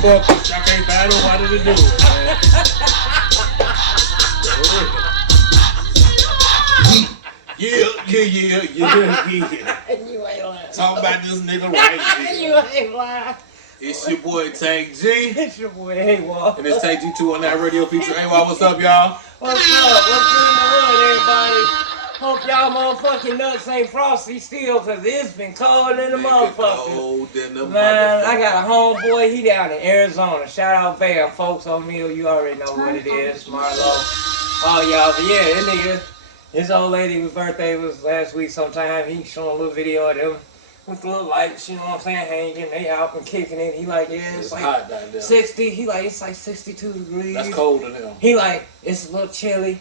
motherfuckers. I can't find nobody to do it, man. Yeah. You ain't lying. Talk about this nigga right here. You ain't lying. It's your boy Tank G. It's your boy AWOL. And it's Tank G2 on that radio feature. AWOL, what's up, y'all? What's up? What's good in the hood, everybody? Hope y'all motherfucking nuts ain't frosty still, cause it's been cold in the motherfucker. Man, I got a homeboy, he down in Arizona. Shout out Bam, folks. O'Neal, you already know what it is. Marlo. Oh, y'all, but yeah, that nigga, his old lady's birthday was last week sometime. He showing a little video of them with the little lights, you know what I'm saying, hanging, they out and kicking it. He like, yeah, it's like hot down there. 60. He like, it's like 62 degrees. That's cold in him. He like, it's a little chilly.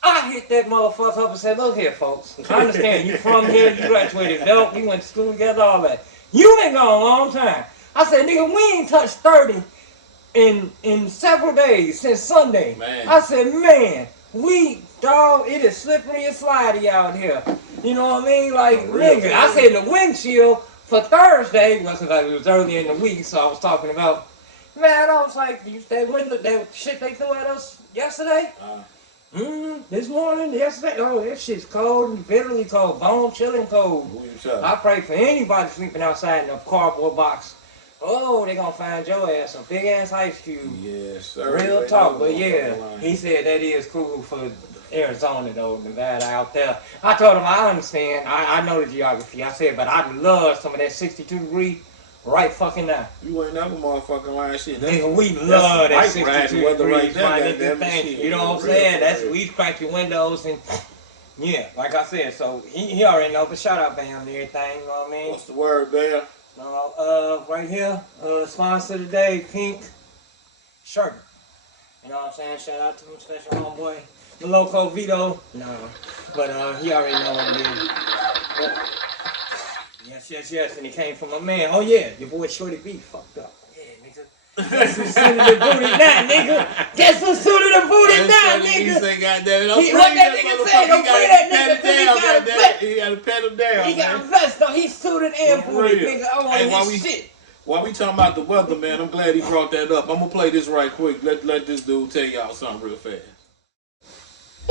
I hit that motherfucker up and said, look here, folks. I understand you from here, you graduated Belk, you went to school together, all that. You been gone a long time. I said, nigga, we ain't touched 30 in several days since Sunday. Man. I said, man, dog, it is slippery and slidey out here. You know what I mean? Like, nigga, I said the wind chill for Thursday, wasn't like it was early in the week, so I was talking about, man, I was like, that shit they threw at us yesterday? This morning, yesterday, oh, that shit's cold, bitterly cold, bone chilling cold. I pray for anybody sleeping outside in a cardboard box. Oh, they gonna find your ass some big ass ice cube. Yes, sir. Real talk, but yeah, he said that is cool for Arizona though, Nevada out there. I told him I understand. I know the geography. I said, but I'd love some of that 62 degree right fucking now. You ain't never motherfucking lying shit. Nigga, we love that 62 degrees, my nigga. Thank you. You know what I'm saying? That's we crack your windows and yeah, like I said. So he already know. But shout out Bam and everything. You know what I mean? What's the word, Bam? Right here, sponsor today, Pink Shirt. You know what I'm saying? Shout out to my special homeboy, the Loco Vito. No, but he already know what it is. But, yes, and he came from a man. Oh yeah, your boy Shorty B fucked up. Yeah, nigga. Guess who suited the booty now, nigga? Guess who suited the booty now, nigga? He said, goddamn it, what that nigga said? Don't play that nigga. He gotta pat him down. He got a vest on. He's suited and booty, nigga. I want his shit. While we talking about the weather, man, I'm glad he brought that up. I'm gonna play this right quick. Let this dude tell y'all something real fast.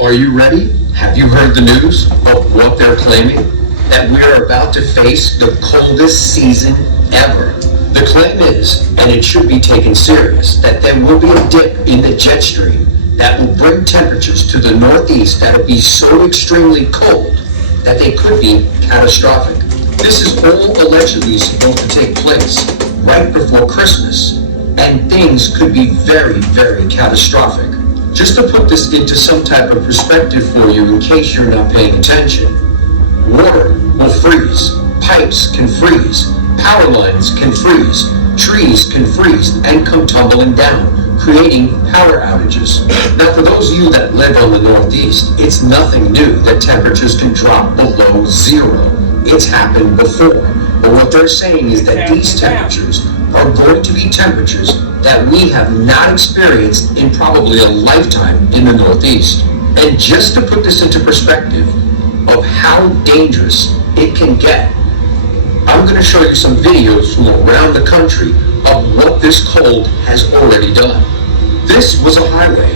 Are you ready? Have you heard the news of what they're claiming? That we're about to face the coldest season ever. The claim is, and it should be taken serious, that there will be a dip in the jet stream that will bring temperatures to the Northeast that will be so extremely cold that they could be catastrophic. This is all allegedly supposed to take place right before Christmas, and things could be very, very catastrophic. Just to put this into some type of perspective for you in case you're not paying attention, water will freeze, pipes can freeze, power lines can freeze, trees can freeze and come tumbling down, creating power outages. Now for those of you that live on the Northeast, it's nothing new that temperatures can drop below zero. It's happened before. But what they're saying is that these temperatures are going to be temperatures that we have not experienced in probably a lifetime in the Northeast. And just to put this into perspective of how dangerous it can get, I'm going to show you some videos from around the country of what this cold has already done. This was a highway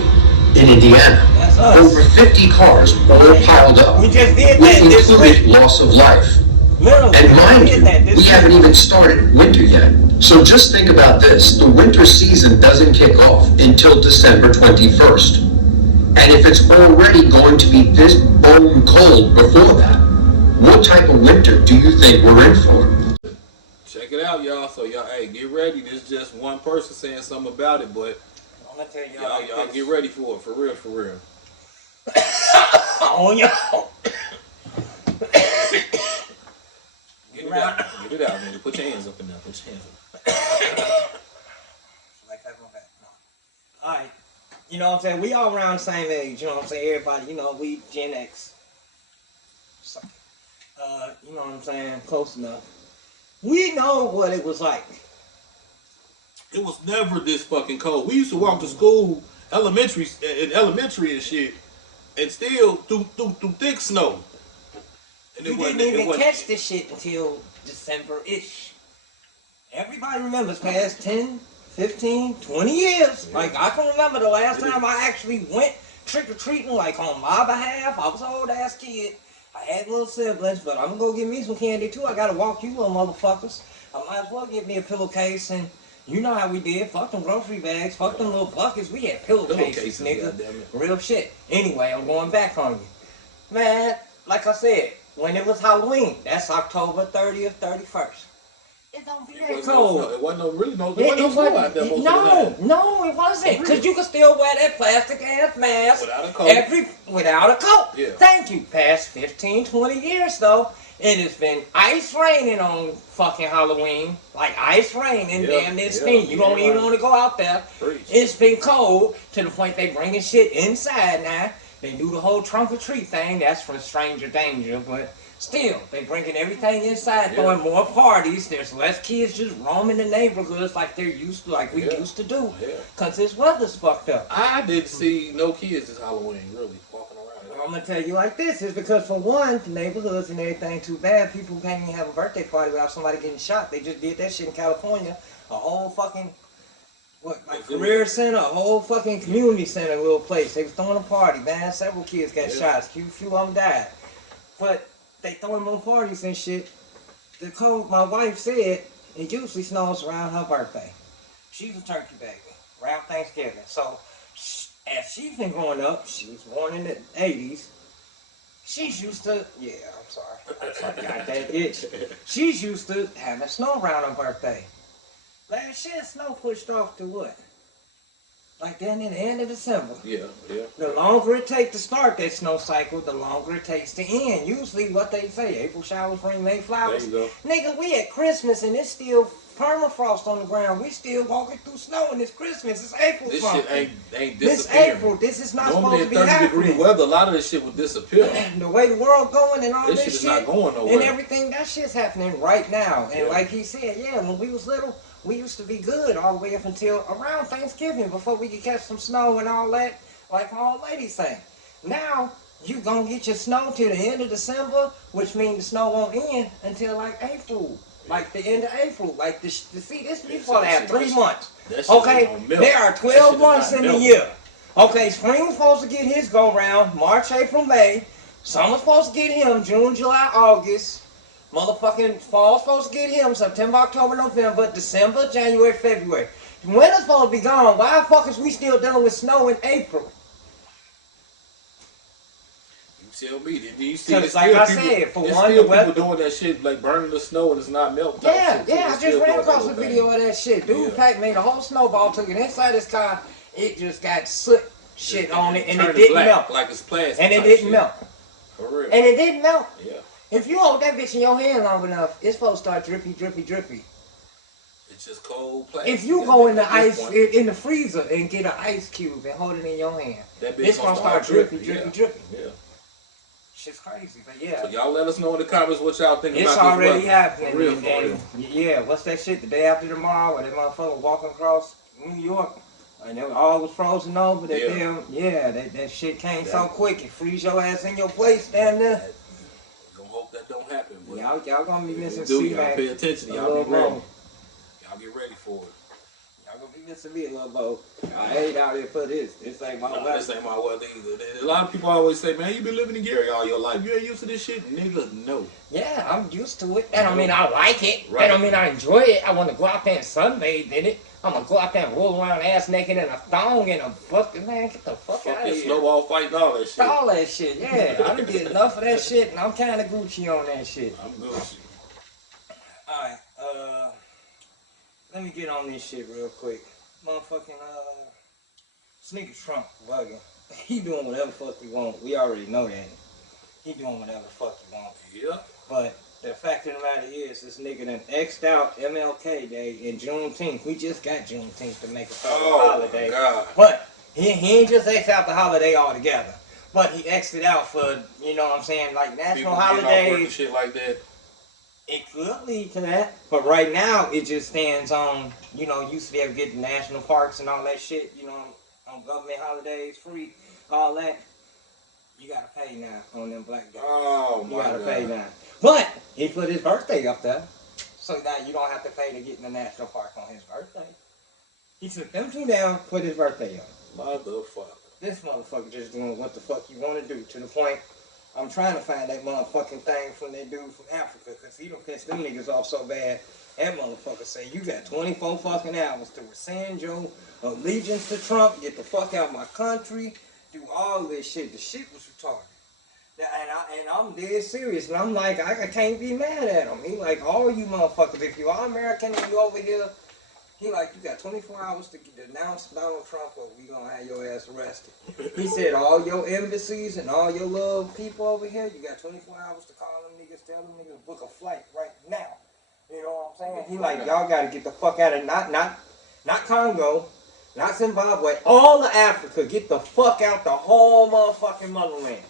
in Indiana. Over 50 cars all piled up, which included loss of life. And mind you, we haven't even started winter yet. So just think about this. The winter season doesn't kick off until December 21st. And if it's already going to be this bone cold before that, what type of winter do you think we're in for? Check it out, y'all. So y'all, hey, get ready. This is just one person saying something about it, but I'm gonna tell y'all get ready for it, for real, for real. Oh, y'all. Get it out, man. Put your hands up in there. Put your hands up. Like that one back. No. All right. You know what I'm saying? We all around the same age. You know what I'm saying? Everybody, you know, we Gen X. Suck it. You know what I'm saying? Close enough. We know what it was like. It was never this fucking cold. We used to walk to school, elementary and shit, and still through thick snow. And you didn't even catch this shit until December-ish. Everybody remembers past 10, 15, 20 years. Yeah. Like, I can remember the last time I actually went trick-or-treating, like, on my behalf. I was an old-ass kid. I had little siblings, but I'm gonna go get me some candy, too. I gotta walk you little motherfuckers. I might as well get me a pillowcase, and you know how we did. Fuck them grocery bags. Fuck them little buckets. We had pillowcases, nigga. Real shit. Anyway, I'm going back on you. Man, like I said, when it was Halloween, that's October 30th, 31st. It don't be that cold. It wasn't really no snow out there most of the time. No, it wasn't. Because you could still wear that plastic ass mask. Without a coat. Without a coat. Yeah. Thank you. Past 15, 20 years, though, it has been ice raining on fucking Halloween. Like ice rain and damn near steam. You don't even want to go out there. Preach. It's been cold to the point they bringing shit inside now. They do the whole trunk or treat thing. That's for stranger danger, but still, they bringing everything inside, throwing more parties. There's less kids just roaming the neighborhoods like they're used to, like we used to do. Cause this weather's fucked up. I didn't see no kids this Halloween, really, walking around. I'm gonna tell you like this, is because for one, the neighborhoods and everything too bad. People can't even have a birthday party without somebody getting shot. They just did that shit in California. A whole fucking career center, a whole fucking community center, little place. They was throwing a party, man. Several kids got shot. A few of them died. But they throwing more parties and shit. The code, my wife said, it usually snows around her birthday. She's a turkey baby, around Thanksgiving. So, as she's been growing up, she was born in the 80s. She's used to, I'm sorry, got that itch. She's used to having snow around her birthday. Last year, snow pushed off to what? Like then in the end of December. Yeah. The longer it takes to start that snow cycle, the longer it takes to end. Usually what they say, April showers bring May flowers. There you go. Nigga, we at Christmas and it's still permafrost on the ground. We still walking through snow and it's Christmas. It's April. This shit ain't disappearing. This April. This is not normally supposed to be happening. 30-degree weather, a lot of this shit would disappear. The way the world going and all this shit shit is not going nowhere. and everything, that shit's happening right now. And like he said, when we was little, we used to be good all the way up until around Thanksgiving before we could catch some snow and all that, like my old lady say. Now, you gonna get your snow till the end of December, which means the snow won't end until like April. Like the end of April. Like this supposed to have 3 months. Okay? There are 12 months in the year. Okay, spring's supposed to get his go round, March, April, May. Summer's supposed to get him June, July, August. Motherfucking fall's supposed to get him September, October, November, December, January, February. Winter's supposed to be gone. Why the fuck is we still dealing with snow in April? You tell me. You see, like I said, for one, still people doing that shit, like burning the snow and it's not melting. Yeah, I just ran across a video of that shit. Dude made a whole snowball, took it inside his car. It just got soot shit on it, and it didn't melt. Like it's plastic. And it didn't melt. For real. And it didn't melt. Yeah. If you hold that bitch in your hand long enough, it's supposed to start drippy. It's just cold plastic. If you go in the ice, in the freezer and get an ice cube and hold it in your hand, it's going to start drippy. Yeah. Shit's crazy, but So y'all let us know in the comments what y'all think about this. It's already happening. For real. Yeah, what's that shit, the day after tomorrow, where that motherfucker walking across New York, and it all was frozen over, that shit came so quick, it freeze your ass in your place down there. Hope that don't happen. But y'all gonna be missing y'all pay attention. Y'all be ready. Y'all get ready for it. Y'all gonna be missing me a little bit. I ain't out here for this. This ain't my weather. This ain't my weather either. A lot of people always say, man, you been living in Gary all your life. You ain't used to this shit? Nigga, no. Yeah, I'm used to it. And I mean, I like it. Right. And I mean, I enjoy it. I want to go out there and sunbathe in it. I'm gonna go out there and roll around ass naked in a thong and a fucking, man, get the fuck out of here. Snowball fight and all that shit. All that shit, yeah. I done did enough of that shit, and I'm kind of Gucci on that shit. I'm Gucci. Alright, let me get on this shit real quick. Motherfucking, Sneaker Trump bugging. He doing whatever the fuck he want. We already know that. He doing whatever the fuck he want. Yeah. But the fact of the matter is, this nigga done X'd out MLK Day and Juneteenth. We just got Juneteenth to make a holiday. Oh, God. But he ain't just X'd out the holiday altogether. But he X'd it out for, you know what I'm saying, like national holidays. Shit like that. It could lead to that. But right now, it just stands on, you know, used to be able to get the national parks and all that shit, you know, on government holidays, free, all that. You gotta pay now on them black days. Oh, my God. You gotta pay now. But he put his birthday up there, so now you don't have to pay to get in the national park on his birthday. He took them two down, put his birthday up. Motherfucker. This motherfucker just doing what the fuck you want to do, to the point I'm trying to find that motherfucking thing from that dude from Africa, because he don't piss them niggas off so bad. That motherfucker say, you got 24 fucking hours to rescind your allegiance to Trump, get the fuck out of my country, do all this shit. The shit was retarded. And I'm dead serious, and I'm like, I can't be mad at him. He like, all you motherfuckers, if you are American and you over here, he like, you got 24 hours to denounce Donald Trump or we gonna have your ass arrested. He said, all your embassies and all your little people over here, you got 24 hours to call them niggas, tell them niggas book a flight right now. You know what I'm saying? He like, y'all gotta get the fuck out of, not Congo, not Zimbabwe, all of Africa, get the fuck out the whole motherfucking motherland.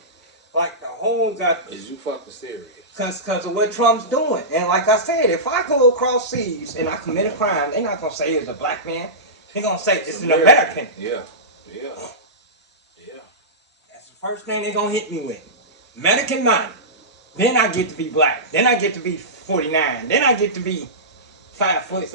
Like the whole Is you fucking serious? Cause of what Trump's doing. And like I said, if I go across seas and I commit a crime, they're not gonna say it's a black man. They're gonna say it's an American. Yeah. That's the first thing they're gonna hit me with. American minded. Then I get to be black. Then I get to be 49. Then I get to be 5 foot,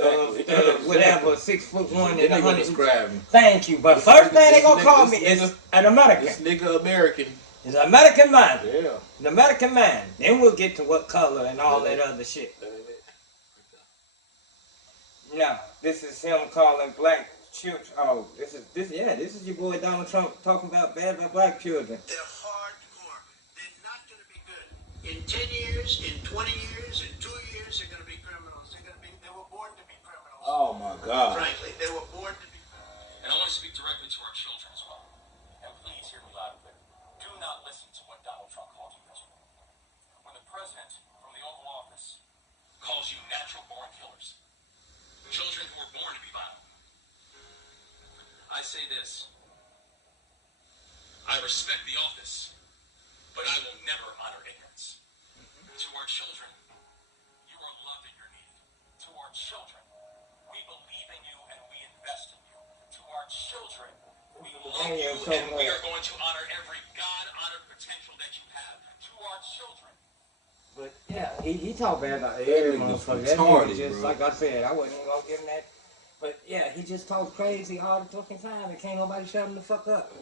whatever, 6'1" and 100. Thank you. But first thing they gonna call me is an American. This nigga American. It's an American man. Yeah. An American man. Then we'll get to what color and all that other shit. No, this is him calling black children. Oh, this is your boy Donald Trump talking about bad about black children. They're hardcore. They're not going to be good. In 10 years, in 20 years, in 2 years, they're going to be criminals. They were born to be criminals. Oh my God. Frankly, they were born to be criminals. And I want to speak directly to our children as well. And please hear me loud and clear. Do not listen to what Donald Trump called you yesterday. When the president from the Oval Office calls you natural-born killers, children who were born to be violent, I say this. I respect the office, but I will never honor ignorance. To our children, you are loved and you're needed. To our children, we believe in you and we invest in you. To our children, we love you and we are going to honor every God-honored potential that you have. To our children. But yeah, he talked bad about every motherfucker. That nigga just, like I said, I wasn't even gonna give him that. But yeah, he just talks crazy all the fucking time and can't nobody shut him the fuck up.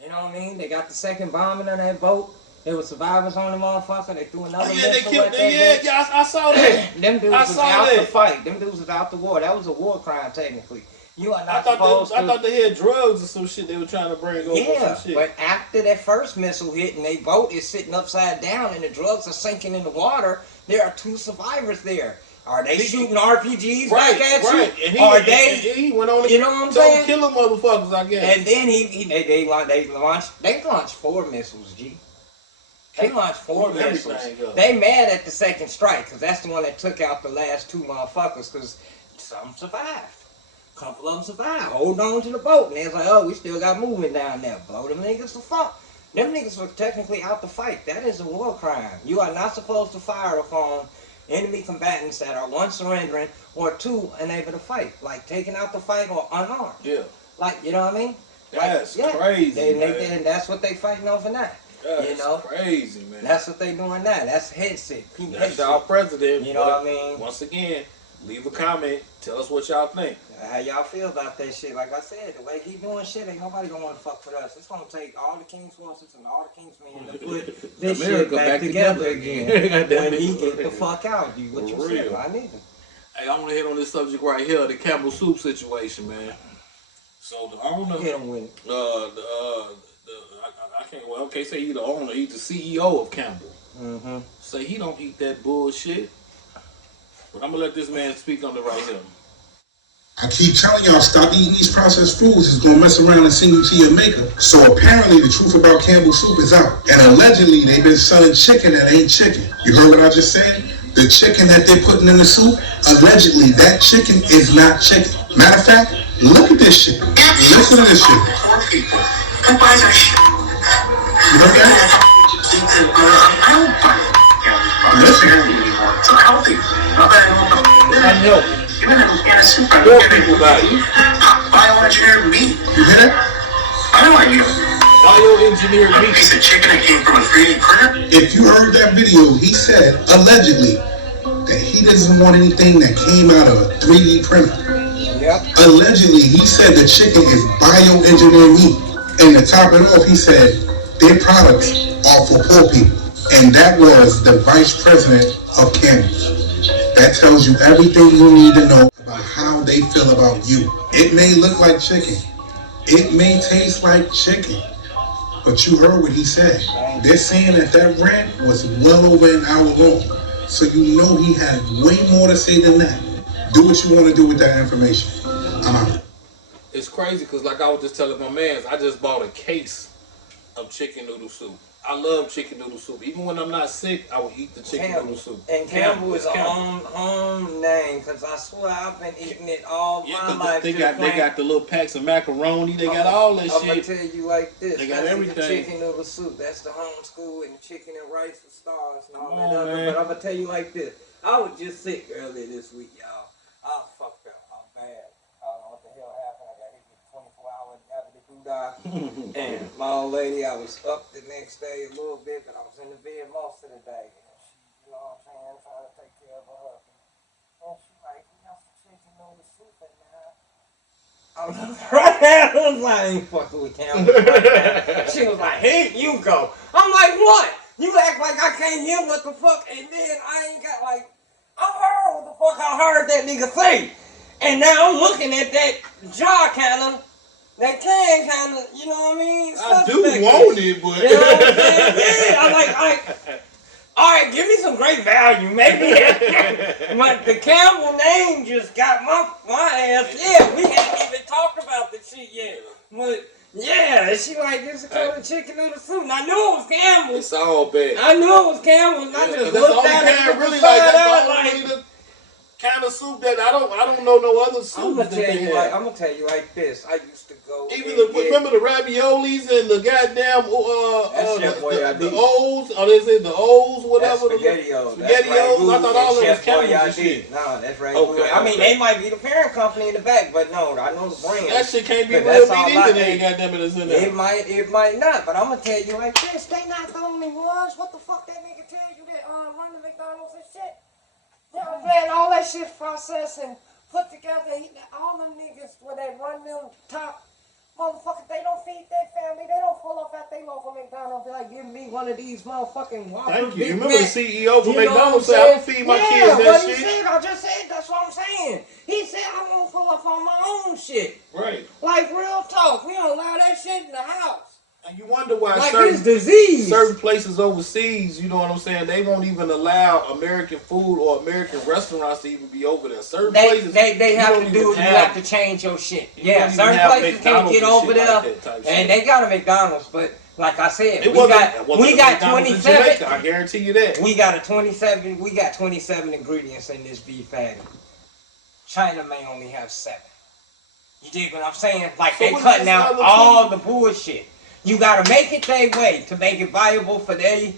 You know what I mean? They got the second bombing on that boat. There was survivors on the motherfucker. They threw another missile they killed. at that Yeah, I saw that. Them dudes was out the fight. Them dudes was out the war. That was a war crime technically. You are not supposed to. I thought they had drugs or some shit they were trying to bring over. Yeah, some shit. but after that first missile hit and their boat is sitting upside down and the drugs are sinking in the water, there are 2 survivors there. Are they shooting RPGs back at you? And he went on. You know what I'm saying? Killing motherfuckers, I guess. And then they launched 4 missiles. G. They launched 4 missiles. They mad at the second strike because that's the one that took out the last 2 motherfuckers because some survived. A couple of them survived. Hold on to the boat. And they was like, oh, we still got movement down there. Blow them niggas the fuck. Them niggas were technically out to fight. That is a war crime. You are not supposed to fire upon enemy combatants that are 1, surrendering, or 2, unable to fight. Like taking out the fight or unarmed. Yeah. Like, you know what I mean? That's crazy, and that's what they fighting over now. That's crazy, man. That's what they doing now. That's headset. That's our president. You know what I mean? Once again, leave a comment. Tell us what y'all think. How y'all feel about that shit? Like I said, the way he doing shit, ain't nobody gonna want to fuck with us. It's gonna take all the King's forces and all the King's men to put this shit back together again. When he get the fuck out, you what you said? I need him. Hey, I want to hit on this subject right here, the Campbell soup situation, man. So the owner, hit him with it. I can't say he's the owner. He's the CEO of Campbell. Mm-hmm. Say he don't eat that bullshit. But I'm gonna let this man speak on it right here. I keep telling y'all, stop eating these processed foods. It's gonna mess around and send you to your maker. So apparently the truth about Campbell soup is out. And allegedly they've been selling chicken that ain't chicken. You heard what I just said? The chicken that they're putting in the soup, allegedly that chicken is not chicken. Matter of fact, look at this shit. Listen to this shit. You heard that? Listen. It's not healthy. Unhealthy. Even in a soup, I Real people value. bioengineered meat. You hear that? I know I do. Bioengineered A meat. piece of chicken that came from a 3D printer. If you heard that video, he said, allegedly, that he doesn't want anything that came out of a 3D printer. Yep. Allegedly, he said the chicken is bioengineered meat. And to top it off, he said their products are for poor people. And that was the vice president of Campbell. That tells you everything you need to know about how they feel about you. It may look like chicken. It may taste like chicken. But you heard what he said. They're saying that that rant was well over an hour long. So you know he had way more to say than that. Do what you want to do with that information. I'm out. It's crazy because, like I was just telling my man, I just bought a case of chicken noodle soup. I love chicken noodle soup. Even when I'm not sick, I will eat the chicken noodle soup. And Campbell is a home name because I swear I've been eating it all my life. They got the little packs of macaroni. They got all that shit. I'm gonna tell you like this. They got everything. The chicken noodle soup. That's the homeschool and the chicken and rice with stars and all that other. But I'm gonna tell you like this. I was just sick earlier this week, y'all. I was fucked up. I'm bad. I don't know what the hell happened. I got hit with 24-hour and my old lady, I was up the next day a little bit, but I was in the bed most of the day. And she, you know what I'm saying, trying to take care of her husband. And she like, we got some chicken noodle soup in there. I was right there. I was like, I ain't fucking with Campbell. She was like, here you go. I'm like, what? You act like I can't hear what the fuck, and then I ain't got like, I heard what the fuck I heard that nigga say. And now I'm looking at that jar kind of, that can kind of, you know what I mean? I do want it, but... You know what I'm saying? Yeah, I'm like, all right, give me some great value, maybe. But the Campbell name just got my ass. Yeah, we haven't even talked about the shit yet. But, yeah, she like, this is called a chicken noodle soup. And I knew it was Campbell. It's all bad. I knew it was Campbell. And I just looked at it really like, that's the only kind of soup that I don't know no other soup. I'm gonna tell you like this. I used to go. Even remember the raviolis and the goddamn the O's, or they say the O's, whatever. SpaghettiOs. SpaghettiOs. I thought all of it was Campbell's shit. No, that's right. Okay. I mean, they might be the parent company in the back, but no, I know the brand. That shit can't be real meat either. They ain't goddamn it in there. It might not, but I'm gonna tell you like this. They not the only ones. What the fuck that nigga tell you that run the McDonald's and shit? You know what I'm saying? All that shit processed and put together. All them niggas where they run them top motherfuckers, they don't feed their family. They don't pull up at their local McDonald's be like, give me one of these motherfucking Whoppers. Thank you. You remember the CEO from McDonald's said, I don't feed my kids that shit? He said, I just said, that's what I'm saying. He said, I won't pull up on my own shit. Right. Like, real talk. We don't allow that shit in the house. And you wonder why like certain places overseas, you know what I'm saying, they won't even allow American food or American restaurants to even be over there. Certain places they have to do. You have to change your shit. Yeah, certain places can't get over there, and they got a McDonald's, but like I said, we got 27. I guarantee you that we got 27 ingredients in this beef patty. China may only have 7. You dig what I'm saying? Like they cutting out all the bullshit. You gotta make it their way to make it viable for their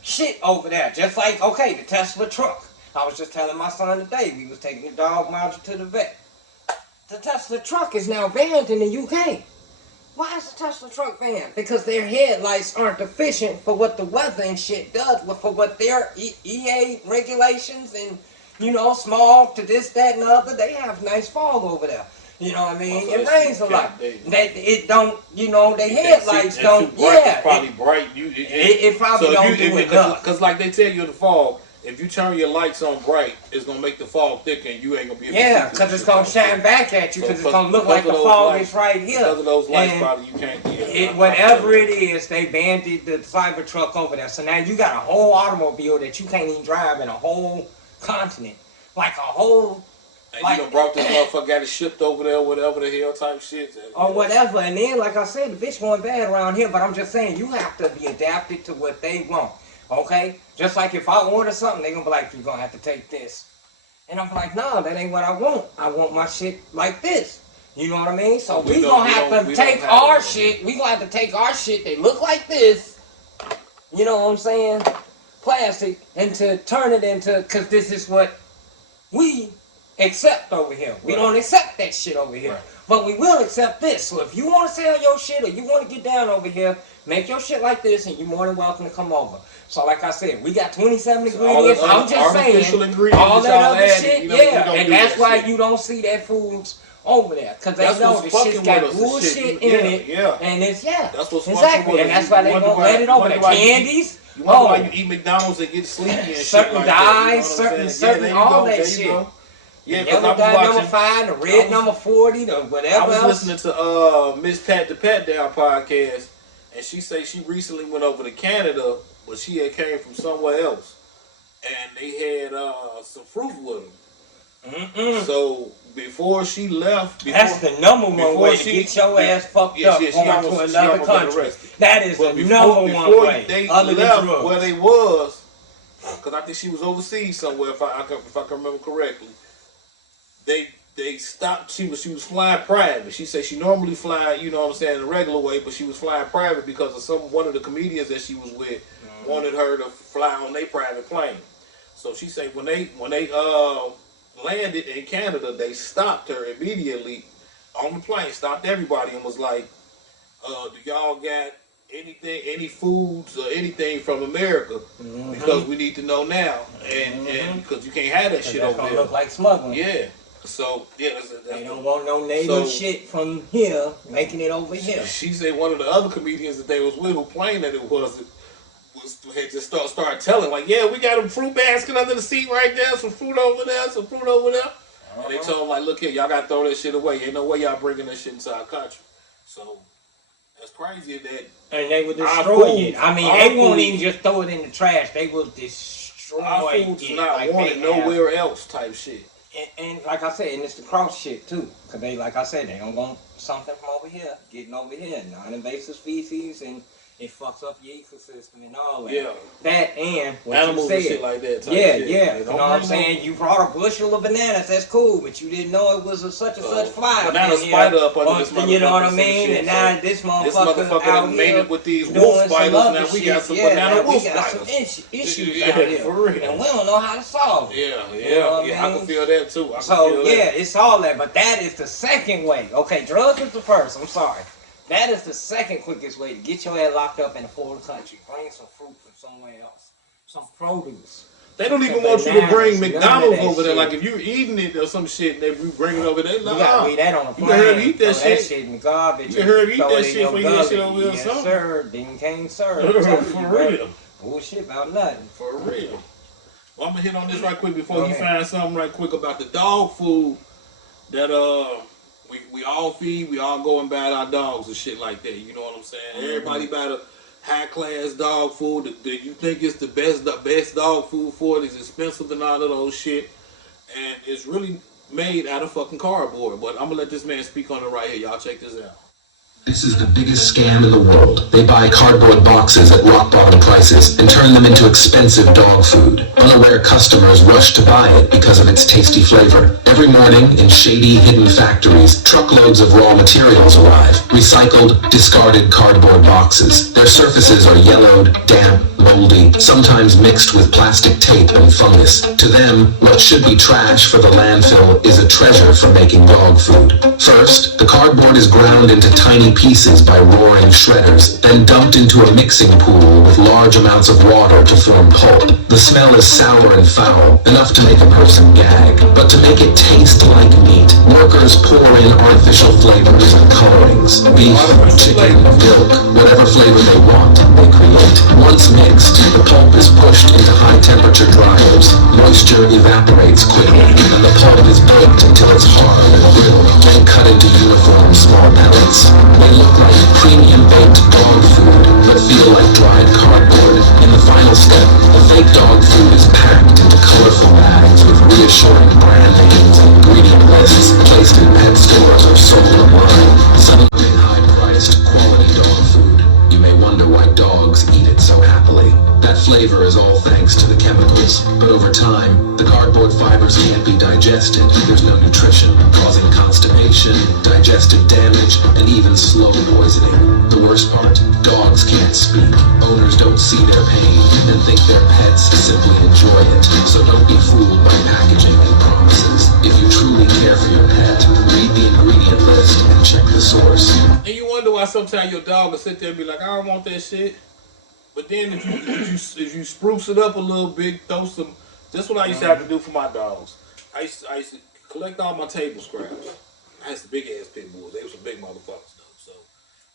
shit over there. Just like, okay, the Tesla truck. I was just telling my son today, we was taking the dog Marjorie to the vet. The Tesla truck is now banned in the UK. Why is the Tesla truck banned? Because their headlights aren't efficient for what the weather and shit does, but for what their EA regulations and, you know, smog to this, that, and the other. They have nice fog over there. You know what I mean? It rains a lot. It don't, you know, the headlights don't. It's probably bright. It probably don't do enough. Because like they tell you in the fog, if you turn your lights on bright, it's going to make the fog thicker and you ain't going to be able to see. Yeah, because it's going to shine back at you because it's going to look like the fog is right here. Because of those lights, probably you can't. Whatever it is, they banned the Cybertruck over there. So now you got a whole automobile that you can't even drive in a whole continent. Like a whole... And you done brought this motherfucker, got it shipped over there, whatever the hell type shit. Or whatever. And then, like I said, the bitch going bad around here. But I'm just saying, you have to be adapted to what they want. Okay? Just like if I order something, they going to be like, you're going to have to take this. And I'm like, no, that ain't what I want. I want my shit like this. You know what I mean? So we going to have to take our shit. We going to have to take our shit. They look like this. You know what I'm saying? Plastic. And to turn it into, because this is what we... accept over here. We don't accept that shit over here. But we will accept this. So if you want to sell your shit or you want to get down over here, make your shit like this and you're more than welcome to come over. So like I said, we got 27 ingredients. I'm just saying, all that other shit, and that's why you don't see that foods over there because they That's know what's the fucking shit's got with us and bullshit shit. in Yeah, it. yeah. And it's, That's what's fucking exactly. with And us. that's why they You gonna wonder let it over. why The you eat- candies. You wonder why Oh, you eat McDonald's and get sleepy and shit certain like that. You know dyes, what I'm saying? certain, there you all go, that there you shit. go. Yeah, the because yellow I dye was number watching. 5, the I red was- number 40, the whatever I was else. listening to Miss Pat the Pat Down podcast, and she say she recently went over to Canada, but she had came from somewhere else, and they had some fruit with them. So before she left, That's the number one before way she- to get your ass fucked yeah, up she going almost- to she another almost got country. arrested. That is But the number one before way. they Other than left drugs. where they was, because I think she was overseas somewhere, if I can remember correctly. They stopped. She was flying private. She said she normally fly, you know what I'm saying, the regular way, but she was flying private because of one of the comedians that she was with wanted her to fly on their private plane. So she said when they landed in Canada, they stopped her immediately on the plane, stopped everybody, and was like, do y'all got anything, any foods or anything from America? Because we need to know now, and because you can't have that shit That's over gonna there. look like smuggling. Yeah. So yeah, that's They don't want no native So- shit from here making it over here. She said one of the other comedians that they was with who claimed that it was had just started telling like, yeah, we got a fruit basket under the seat right there, some fruit over there, some fruit over there. And they told him like, look here, y'all gotta throw that shit away. Ain't no way y'all bringing that shit into our country. So that's crazy that And they would our destroy food- it. I mean, our they won't food- even just throw it in the trash. They will destroy our food's it. not like wanted they have. nowhere else type shit. And like I said, and it's the cross shit too. Because they, like I said, they don't want something from over here, getting over here. Non-invasive species, and it fucks up your ecosystem and all that. Yeah. That and what Animals you and said. shit like that. Type Yeah, shit. yeah. You Don't know what I'm bring saying? You brought a bushel of bananas, that's cool, but you didn't know it was a such and such fly. banana up in spider here. up under Or, this you know what I motherfucker, mean? shit, And now so this This motherfucker motherfucker out done made here it with these doing wolf some spiders. other Now we shit. got some Yeah, banana now wolf we got some spiders. issues Yeah, out here. for real. And we don't know how to solve it. Yeah, You know what yeah. I I mean? can feel that too. I can So feel yeah, that. it's all that, but that is the second way. Okay, drugs is the first. I'm sorry. That is the second quickest way to get your ass locked up in a foreign country. Bring some fruit from somewhere else, some produce. They don't even some want you to bring bananas, none of McDonald's that over there. shit. Like if you're eating it or some shit, they bring it over there. You gotta leave that on the You plane. can hear me eat that Throw that shit. shit in the garbage. You can hear me eat throw that it in shit your before you get that shit gully. over there or Yes, something. sir. Ding can't serve. For real. Bullshit about nothing. For real. Well, I'm gonna hit on this right quick before Go you ahead. find something right quick about the dog food that we all feed. We all go and buy our dogs and shit like that. You know what I'm saying? Everybody buy the high class dog food that you think is the best dog food for it. It's expensive and all of those shit, and it's really made out of fucking cardboard. But I'm gonna let this man speak on it right here. Y'all check this out. This is the biggest scam in the world. They buy cardboard boxes at rock bottom prices and turn them into expensive dog food. Unaware customers rush to buy it because of its tasty flavor. Every morning, in shady, hidden factories, truckloads of raw materials arrive. Recycled, discarded cardboard boxes. Their surfaces are yellowed, damp, moldy, sometimes mixed with plastic tape and fungus. To them, what should be trash for the landfill is a treasure for making dog food. First, the cardboard is ground into tiny pieces by roaring shredders, then dumped into a mixing pool with large amounts of water to form pulp. The smell is sour and foul, enough to make a person gag. But to make it taste like meat, workers pour in artificial flavors and colorings. Beef, chicken, milk, whatever flavor they want, they create. Once mixed, the pulp is pushed into high-temperature dryers. Moisture evaporates quickly, and the pulp is baked until it's hard and brittle, then cut into uniform small pellets. They look like premium baked dog food, but feel like dried cardboard. In the final step, the fake dog food is packed into colorful bags with reassuring brand names and ingredient lists placed in pet stores or sold online. Suddenly high-priced, quality dog food. You may wonder why dogs eat it so happily. That flavor is all thanks to the chemicals, but over time, the cardboard fibers can't be digested. There's no nutrition, causing constipation, digestive damage, and even slow poisoning. The worst part? Dogs can't speak. Owners don't see their pain and think their pets simply enjoy it. So don't be fooled by packaging and promises. If you truly care for your pet, read the ingredient list and check the source. And you wonder why sometimes your dog will sit there and be like, I don't want that shit. But then if you spruce it up a little bit, throw some. That's what I used to have to do for my dogs. I used to collect all my table scraps, I had some big ass pit bulls. They were some big motherfuckers though. So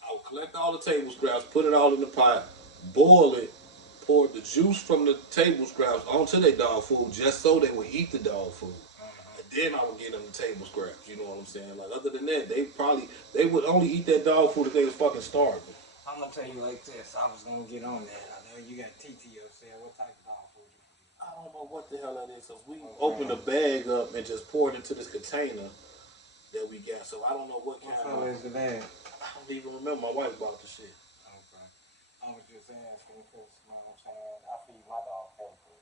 I would collect all the table scraps, put it all in the pot, boil it, pour the juice from the table scraps onto their dog food just so they would eat the dog food. And then I would get them the table scraps. You know what I'm saying? Like other than that, they would only eat that dog food if they was fucking starving. I'm gonna tell you like this. I was gonna get on that. I know you got TT upstairs. What type of dog food you I don't know what the hell that is. So we opened the bag up and just poured into this container that we got. So I don't know what kind What of. is the bag? I don't even remember. My wife bought the shit. Okay. I was just asking because, you know what I'm saying, I feed my dog pedigree.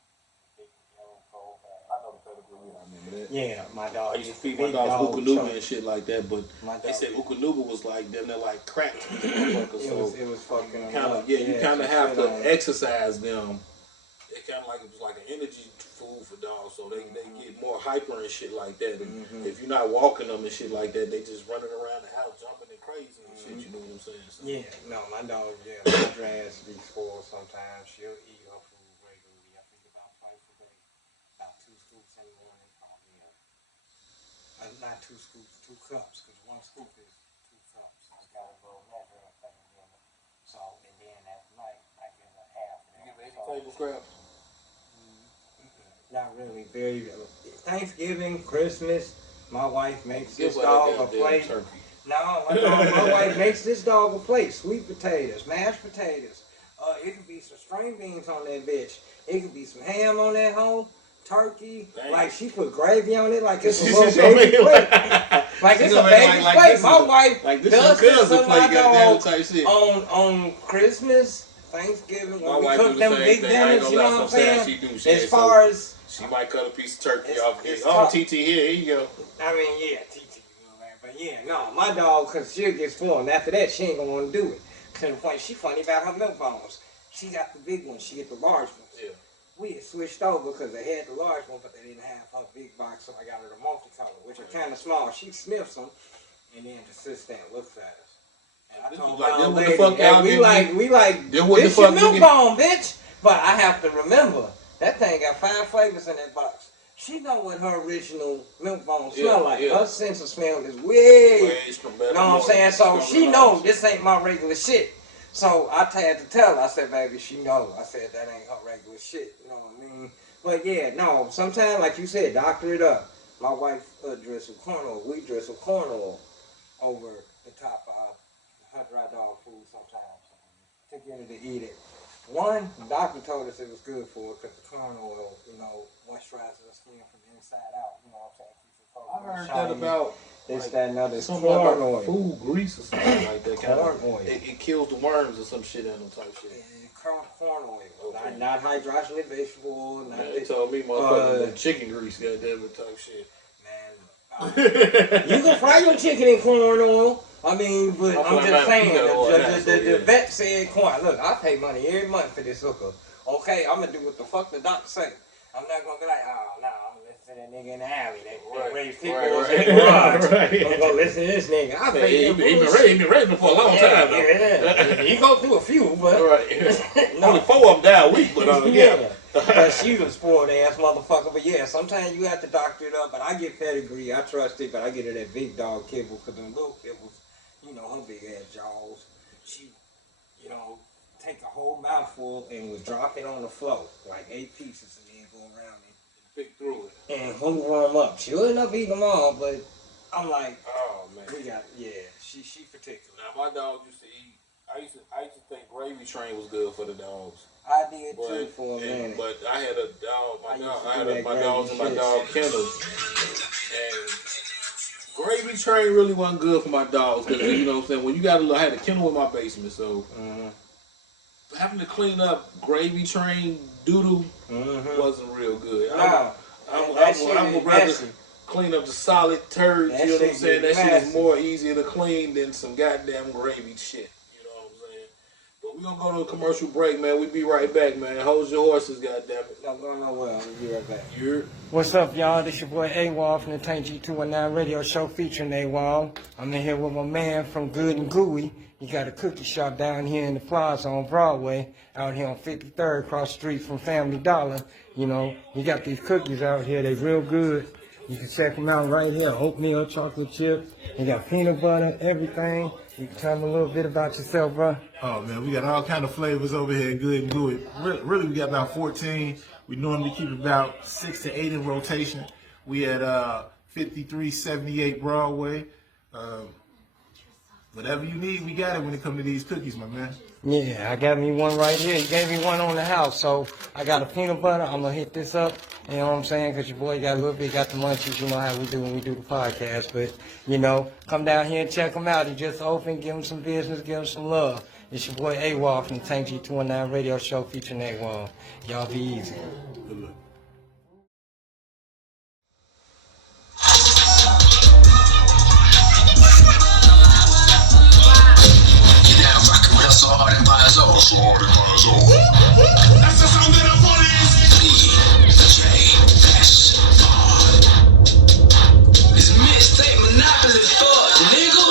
Big, yellow, cold bag. I know the pedigree. I remember that. Yeah, my dog. I used to feed my dogs Ukanuba and shit like that, but My they dog- said Ukanuba was like them. They're like crack. So It was fucking kind of up. you kind of some have shit to on it. exercise them. It kind of like it was like an energy food for dogs, so they get more hyper and shit like that. And if you're not walking them and shit like that, they just running around the house jumping and crazy and shit. You know what I'm saying? So, Yeah, no, my dog, my ass be spoiled sometimes. She'll eat her food regularly. I think about twice a day. About 2 scoops in the morning. Not 2 scoops, 2 cups, because 1 scoop is 2 cups. It's got a little measuring thing in it. So, and then at night, I give her half. you give any table scraps? Not really. Very Thanksgiving, Christmas, my wife makes this Give her dog that a goddamn plate. turkey. No, my wife makes this dog a plate. Sweet potatoes, mashed potatoes. It could be some string beans on that bitch. It could be some ham on that hoe. Turkey. Dang. Like she put gravy on it like it's a She little gonna baby make it plate. like- Like she it's a gonna make it baby like plate. this My is- wife like this does your this cousin to plate, my goddamn dog type shit. on Christmas, Thanksgiving, My when we wife cook do the them same big thing. I ain't dinners, gonna you know lie, what I'm sometimes saying? she do shit, As so- far as She might cut a piece of turkey It's- off. it's Oh, tough. TT, here you go. I mean, yeah, TT, you know, man. But yeah, no, my dog, because she'll get spoiled. After that, she ain't going to want to do it. To the point, she funny about her milk bones. She got the big ones. She get the large ones. Yeah. We had switched over because they had the large one, but they didn't have her big box, so I got her the multicolor, which are kind of small. She sniffs them, and then just sits there and looks at us. And I This told was my like, old then what the lady, fuck y'all hey, we give like, Then what the this your fuck you milk get- bone, bitch. But I have to remember, that thing got 5 flavors in that box. She know what her original milk bone smell like. yeah. Her sense of smell is way, Way from better you know what I'm more- saying? So stronger she than know ours. this ain't my regular shit. So I had to tell her, I said, baby, she know. I said, that ain't her regular shit. You know what I mean? But yeah, no, sometimes, like you said, doctor it up. My wife dressed with corn oil. We dress with corn oil over the top of her dry dog food sometimes to get her to eat it. One, the doctor told us it was good for her because the corn oil, you know, moisturizes the skin from the inside out. You know what I'm saying? Keeps it I heard shiny, that about this, like, that, and other. It's something corn about oil. food grease or something like that. Kind Corn of, oil. It kills the worms or some shit in them type shit. Corn oil. Okay. Not hydrogenated vegetable oil. Not Yeah, they this. told me motherfucking chicken grease, goddamn it, type shit. Man, you can fry your chicken in corn oil. I mean, but I I'm feel just like saying, peanut oil now, so the yeah. vet said corn. Look, I pay money every month for this hooker. Okay, I'm gonna do what the fuck the doctor say. I'm not gonna be like, oh, no, I'm gonna listen to that nigga in the alley. They raise pit bulls in the garage. Right. I'm gonna listen to this nigga. I Hey, pay he him been raising for a long time, though. Yeah. He go through a few, but Right. No. Only 4 of them die a week, but yeah. But she was a spoiled ass motherfucker. But yeah, sometimes you have to doctor it up. But I get pedigree. I trust it. But I get her that big dog kibble because them little kibbles, you know, her big ass jaws. She, you know, take a whole mouthful and would drop it on the floor, like 8 pieces, and then go around Pick through it. and hoover them up. She'll end up eating them all, but I'm like, Oh, man. we got, yeah, she particular. Now, my dog used to eat. I used to think Gravy Train was good for the dogs. I did too for a minute. But I had a dog. I used to I do had that my gravy dogs in my shit. dog kennel, and Gravy Train really wasn't good for my dogs because you know what I'm saying. When you got I had a kennel in my basement, so having to clean up Gravy Train doodle wasn't real good. No, I would rather clean up the solid turds. That You know what I'm shit saying? get That shit is nasty. more easier to clean than some goddamn gravy shit. You know what I'm saying? But we're gonna go to a commercial break, man. We be right back, man. Hold your horses, goddamn it. Don't go nowhere. We'll be right back. You're What's up, y'all? This your boy AWOL from the Tank G219 radio show featuring AWOL. I'm in here with my man from Good and Gooey. He got a cookie shop down here in the plaza on Broadway, out here on 53rd, across the street from Family Dollar. You know, he got these cookies out here. They real good. You can check them out right here. Oatmeal, chocolate chip. They got peanut butter, everything. You can tell them a little bit about yourself, bro. Oh man, we got all kind of flavors over here, good and good. Really, we got about 14. We normally keep about 6 to 8 in rotation. We at 5378 Broadway. Whatever you need, we got it when it comes to these cookies, my man. Yeah, I got me one right here. You gave me one on the house, so I got a peanut butter. I'm gonna hit this up. You know what I'm saying? Because your boy got a little bit, got the munchies. You know how we do when we do the podcast. But you know, come down here and check him out. He just opened. Give him some business. Give him some love. It's your boy AWOL from the Tank G219 radio show featuring AWOL. Y'all be easy. Good luck. That's the sound of the police. It's mixtape monopoly, fuck, nigga.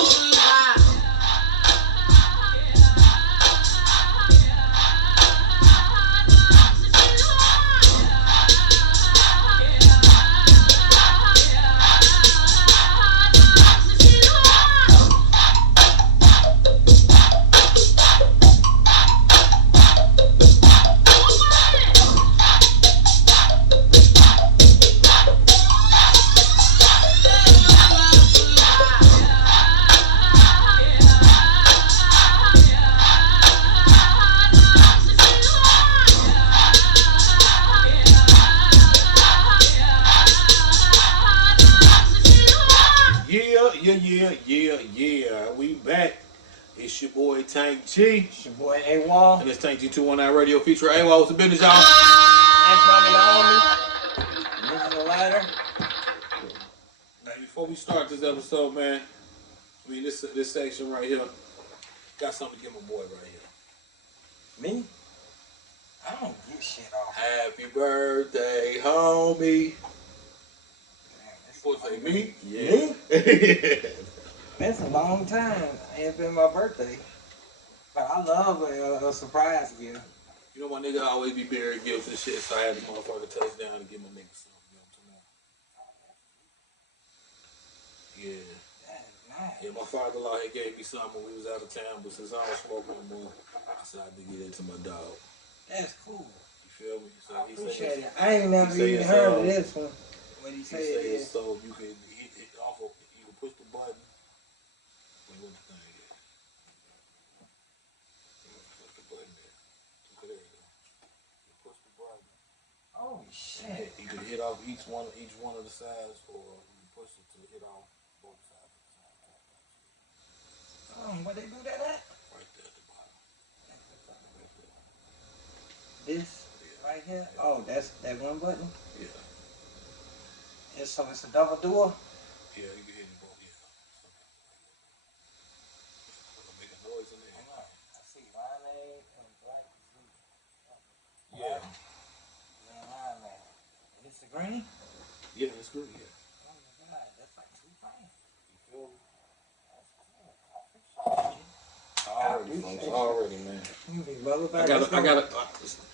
Yeah. We back. It's your boy Tank G. It's your boy AWOL. And it's Tank G219 radio feature. AWOL, what's the business, y'all? Thanks, mommy, the homie. This is the ladder. Now, before we start this episode, man, I mean, this section right here, got something to give my boy right here. Me? I don't get shit off. Happy birthday, homie. What's it, me? Me? Yeah. That's a long time. Ain't been my birthday. But I love a surprise gift. You know, my nigga always be bearing gifts and shit, so I had the motherfucker touchdown to give my nigga something. You know what I'm talking about? Yeah. That's nice. Yeah, my father-in-law had gave me something when we was out of town, but since I don't smoke no more, I decided to get into my dog. That's cool. You feel me? So I he appreciate said, it. I ain't never even heard of this one. What he said is, so you can hit it off of, you can push the button. Wait, what the thing is? Push the button there. Okay, there you go. You push the button. oh shit. You can hit off each one of the sides, or you can push it to hit off both sides at the same time. Where they do that at? Right there at the bottom. Right there. This right here? Oh, that's that one button? Yeah. So it's a double door? Yeah, you can hit it both. Yeah. Make a noise in there. I see limeade and black fruit. Yeah. And limeade. And it's the green? Yeah, that's good. Yeah. Oh my god, that's like 2 things. You feel me? Already, Already, man. You be brother I gotta.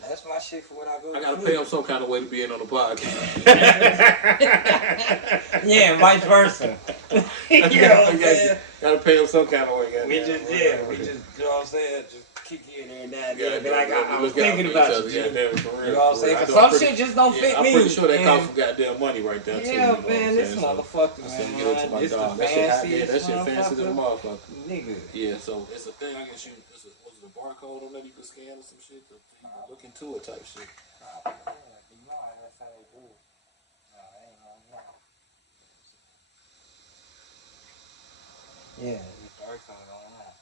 That's my shit for what I go I gotta to. pay him some kind of way to be in on the podcast. Yeah, vice versa. You know what I'm saying? Gotta pay him some kind of way. We just, you know what I'm saying? Just kick you in there and down there. Be like, I was look out thinking for about each you, other. G. Yeah, damn, for real, You know what I'm saying? for real. Cause I know some I'm shit just don't fit I'm me. pretty sure that And costs some goddamn money right there, too. yeah, You know what man, I'm this saying? motherfucker, So, man. get it to my This the dog. That shit hot, man. fanciest That shit fancy than a motherfucker. motherfucker. Nigga. Yeah, so it's a thing. I guess was it a barcode on that you could scan or some shit to look into it type shit. Yeah, the barcode on that.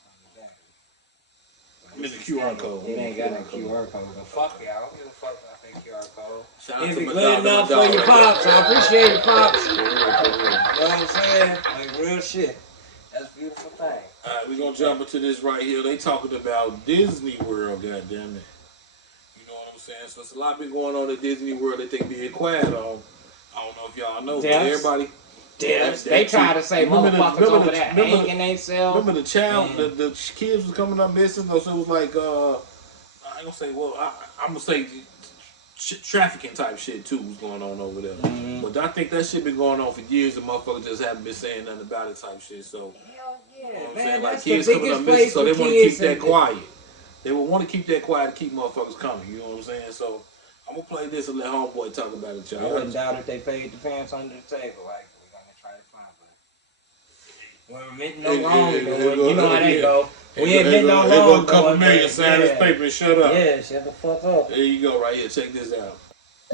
I mean the QR code. It ain't got no QR code. But fuck it, I don't give a fuck about that QR code. Shout out Is to it my good dog, enough my for dog your right pops? there. I appreciate it, pops. You For real. know what I'm saying? Like real shit. That's a beautiful thing. Alright, we're gonna jump into this right here. They talking about Disney World, goddammit. You know what I'm saying? So it's a lot been going on at Disney World that they being quiet on. I don't know if y'all know, but Yes. everybody. They try to say motherfuckers over there hanging themselves. Remember the child, the kids was coming up missing. So it was like, I ain't gonna say. Well, I'm gonna say trafficking type shit too was going on over there. But I think that shit been going on for years. The motherfuckers just haven't been saying nothing about it type shit. So Hell yeah, you know what I'm man. saying? Like That's the kids coming up biggest missing, place so they for want to keep kids. that quiet. They will want to keep that quiet to keep motherfuckers coming. You know what I'm saying? So I'm gonna play this and let homeboy talk about it, I y'all. wouldn't doubt if they paid the fans under the table. Like, we're gonna try to find it. We're admitting no wrongdoing. You know how they go. We admit no wrongdoing. wrongdoing. A couple million, sign this paper and shut up. Yeah, shut the fuck up. There you go, right here. Check this out.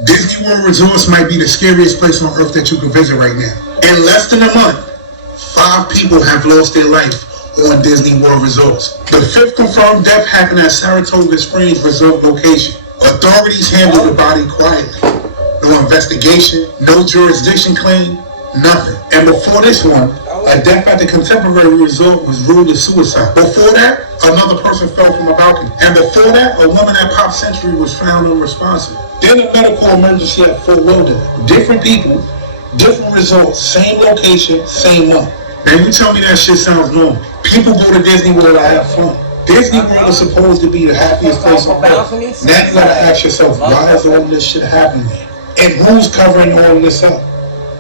Disney World Resorts might be the scariest place on earth that you can visit right now. In less than a month, 5 people have lost their life on Disney World Resorts. The 5th confirmed death happened at Saratoga Springs Resort location. Authorities handled the body quietly. No investigation, no jurisdiction claim, nothing. And before this one, a death at the Contemporary Resort was ruled a suicide. Before that, another person fell from a balcony. And before that, a woman at Pop Century was found unresponsive. Then a medical emergency at Fort Lauderdale. Different people, different results, same location, same month. Man, you tell me that shit sounds normal. People go to Disney World to have fun. Disney World is supposed to be the happiest place on earth. Now you gotta ask yourself, why is all this shit happening? And who's covering all of this up?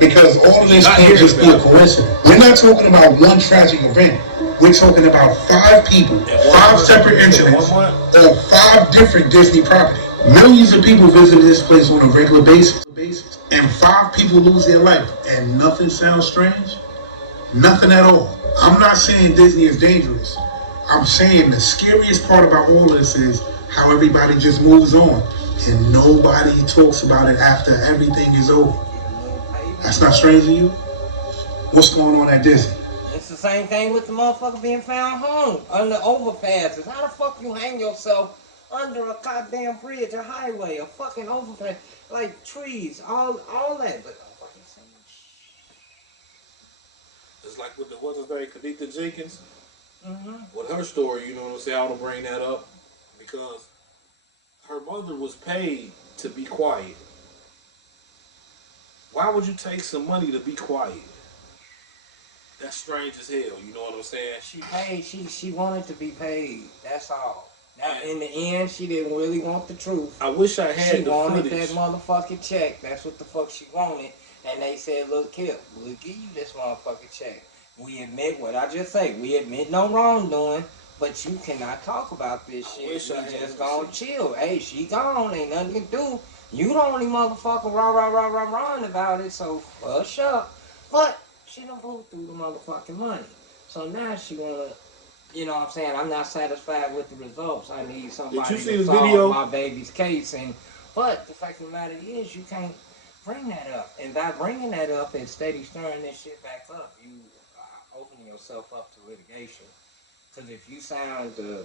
Because all of this can't just be a coincidence. We're not talking about one tragic event. We're talking about 5 people, 5 separate incidents on 5 different Disney properties. Millions of people visit this place on a regular basis. And 5 people lose their life. And nothing sounds strange? Nothing at all. I'm not saying Disney is dangerous. I'm saying the scariest part about all of this is how everybody just moves on. And nobody talks about it after everything is over. That's not strange to you? What's going on at Disney? It's the same thing with the motherfucker being found hung under overpasses. How the fuck you hang yourself under a goddamn bridge, a highway, a fucking overpass, like trees, all that. But It's like with the what's his name, Kadita Jenkins. With her story, you know what I'm saying? I want to bring that up because her mother was paid to be quiet. Why would you take some money to be quiet? That's strange as hell. You know what I'm saying? she paid. She wanted to be paid. That's all. Now, in the end, she didn't really want the truth. I wish I had She the wanted footage. that motherfucking check. That's what the fuck she wanted. And they said, look, Kip, we'll give you this motherfucking check. We admit what I just say. We admit no wrongdoing, but you cannot talk about this shit. wish I We had just this gonna shit. chill. Hey, she gone. Ain't nothing you can do. You the only motherfucker rah about it, so hush up. But she done blew through the motherfucking money. So now she wanna, you know what I'm saying? I'm not satisfied with the results. I need somebody see to the solve video? my baby's case. But the fact of the matter is, you can't bring that up. And by bringing that up and steady stirring this shit back up, you open yourself up to litigation. Because if you sound a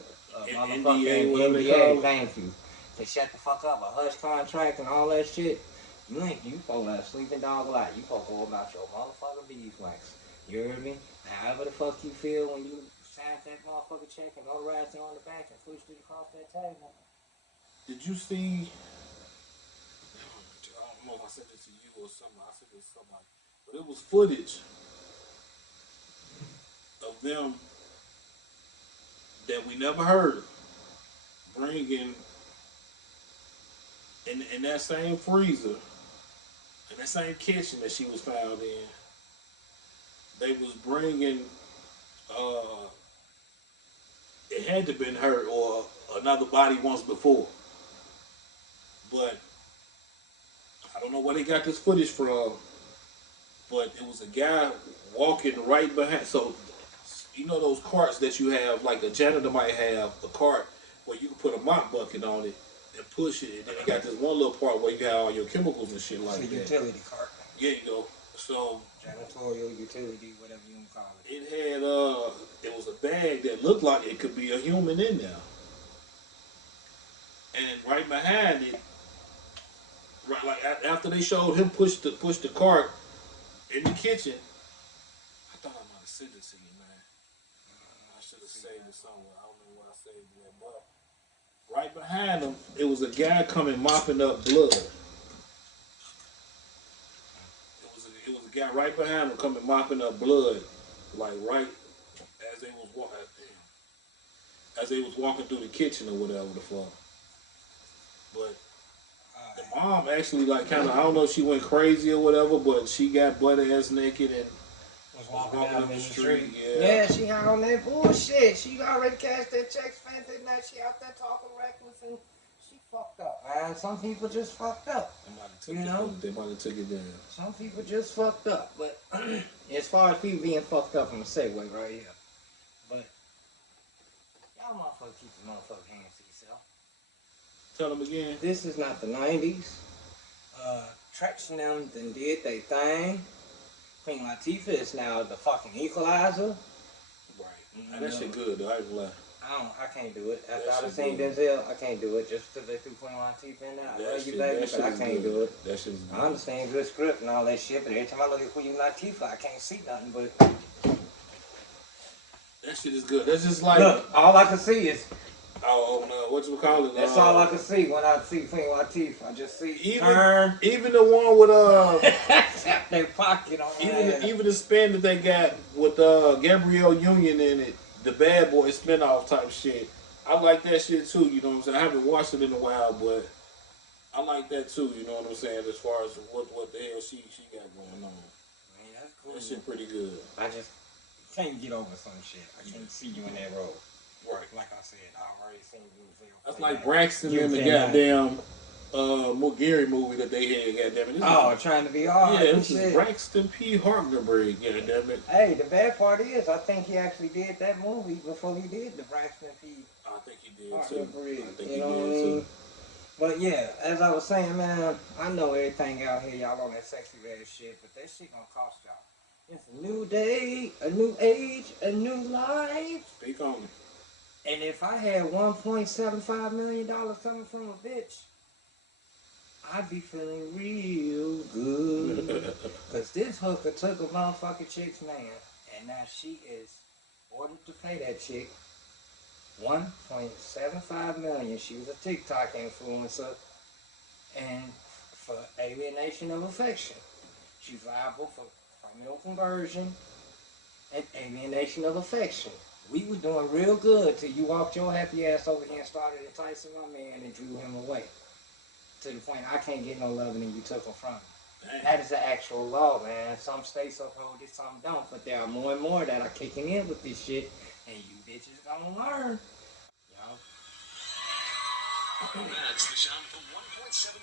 motherfucking whatever they call NDA, it. thank you, to shut the fuck up, a hush contract and all that shit, you supposed to let a sleeping dog lie. You supposed to go about your motherfucking beeswax. You hear me? However the fuck you feel when you sign that motherfucking check and notarize it on the back and pushed it across that table. Did you see? I don't know if I sent it to you or something. I sent it to somebody, but it was footage of them that we never heard bringing in that same freezer, in that same kitchen that she was found in. They was bringing. It had to been her or another body once before, but I don't know where they got this footage from. But it was a guy walking right behind. So you know those carts that you have, like a janitor might have a cart where you can put a mop bucket on it and push it, and then you got this one little part where you got all your chemicals and shit like It's a that. utility cart. Yeah, you know. So Janitorial utility, whatever you want to call it. it had it was a bag that looked like it could be a human in there, and right behind it, right like after they showed him push the cart in the kitchen, I thought I might have sent it to you, man. I should have saved it somewhere. I don't know where I saved it at, but right behind him, it was a guy coming mopping up blood. It was a guy right behind him coming mopping up blood, like right as they was walking. As they was walking through the kitchen or whatever the fuck. But the mom actually like kind of, I don't know if she went crazy or whatever, but she got butt ass naked and Was walking down in the street. Yeah. She got on that bullshit. She already cashed that check, spent it, now she out there talking reckless and she fucked up, man. Some people just fucked up. They might have took it down. Some people just fucked up. But as far as people being fucked up, I'm gonna segue right here. But y'all motherfuckers keep the motherfucking hands to yourself. Tell them again. This is not the 90s. Tretch and them done did they thing. Queen Latifah is now the fucking equalizer. Right. Now, that shit good though. I ain't gonna lie. I can't do it. After That I done shit seen good. Denzel, I can't do it. Just because they threw Queen Latifah in there. I That love you, shit- baby, that but I shit is can't good. do it. That shit is good. I understand good script and all that shit, but every time I look at Queen Latifah, I can't see nothing but... That shit is good. That's just like Look, all I can see is... what you call it? That's all I can see when I see Queen Latifah. I just see Even turn, even the one with tap their pocket on even the spin that they got with Gabrielle Union in it, the Bad Boy spinoff type shit. I like that shit too. You know what I'm saying? I haven't watched it in a while, but I like that too. You know what I'm saying? As far as what the hell she got going on. Man, that's cool. That shit pretty good. I just can't get over some shit. I can't see you in that role. Right. Like I said, I already seen you. That's like Braxton You in the cannot. goddamn Gary movie that they had. Goddamn it. Oh, trying to be hard. Yeah, and this is shit. Braxton P. Hartnebreed. Goddamn it. Hey, the bad part is, I think he actually did that movie before he did the Braxton P. I think he did too. Hartnebreed. I think You he know what I did mean? too. But yeah, as I was saying, man, I know everything out here, y'all on that sexy red shit, but that shit gonna cost y'all. It's a new day, a new age, a new life. Speak on it. And if I had $1.75 million coming from a bitch, I'd be feeling real good. Because this hooker took a motherfucking chick's man, and now she is ordered to pay that chick $1.75 million. She was a TikTok influencer, and for alienation of affection. She's liable for criminal conversion and alienation of affection. We were doing real good till you walked your happy ass over here and started enticing my man and drew him away. To the point I can't get no loving and you took him from me. Damn. That is the actual law, man. Some states uphold it, some don't. But there are more and more that are kicking in with this shit. And you bitches gonna learn. Y'all. That's the sound of the $1.75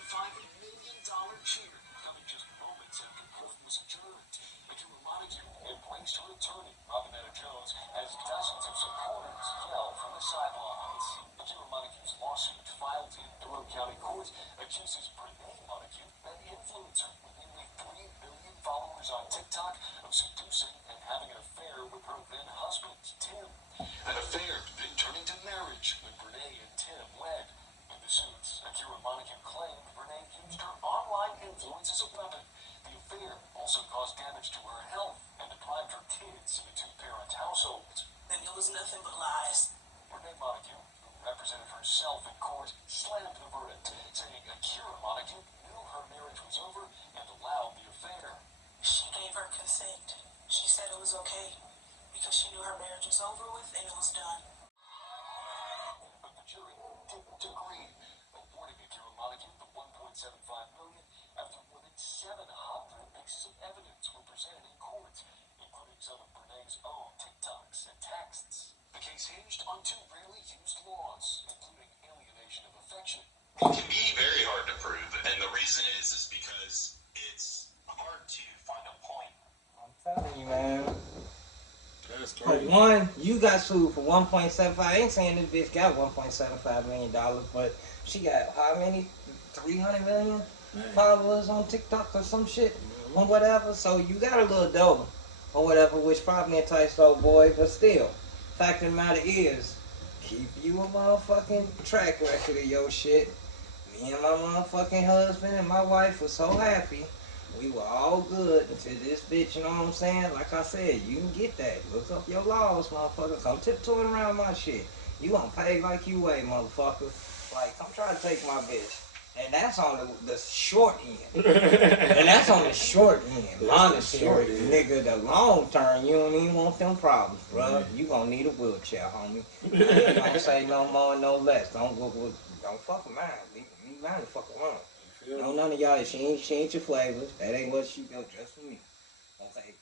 million cheer coming just moments after court was adjourned. Akira Montague and placed her attorney, Robinetta Jones, as dozens of supporters yell from the sidelines. Akira Montague's lawsuit filed in Durham County Court accuses Brene Montague, an influencer with nearly 3 million followers on TikTok, of seducing and having an affair with her then husband, Tim. An affair then turned into marriage when Brene and Tim wed. In the suits, Akira Montague claimed Brene used her online influence as a weapon. The affair also caused damage to her health and deprived her kids of a two-parent household. And it was nothing but lies. Brene Montague, who represented herself in court, slammed the verdict, saying Akira Montague knew her marriage was over and allowed the affair. She gave her consent. She said it was okay because she knew her marriage was over with and it was done. But the jury didn't agree, awarding Akira Montague the $1.75 million after more than 700 pieces of evidence were presented in court, including some of Brene's own TikToks and texts. The case hinged on two rarely used laws, including alienation of affection. It can be very hard to prove, and the reason is because it's hard to find a point. I'm telling you, man. That's For crazy. one, you got sued for 1.75. I ain't saying this bitch got $1.75 million, but she got how many? 300 million followers on TikTok or some shit or whatever. So you got a little dough or whatever, which probably enticed old boy, but still, fact of the matter is, keep you a motherfucking track record of your shit. Me and my motherfucking husband and my wife were so happy. We were all good until this bitch, you know what I'm saying? Like I said, you can get that. Look up your laws, motherfucker. Come tiptoeing around my shit. You gonna pay like you weigh, motherfucker. Like, come try to take my bitch. And that's on the short end. And that's on the short end. Monetary, nigga. The long term, you don't even want them problems, bro. You gonna need a wheelchair, homie. I ain't gonna say no more, no less. Don't fuck around. Leave mine the fuck alone. You know know none of y'all. She ain't your flavor. That ain't what she go just for me. Okay.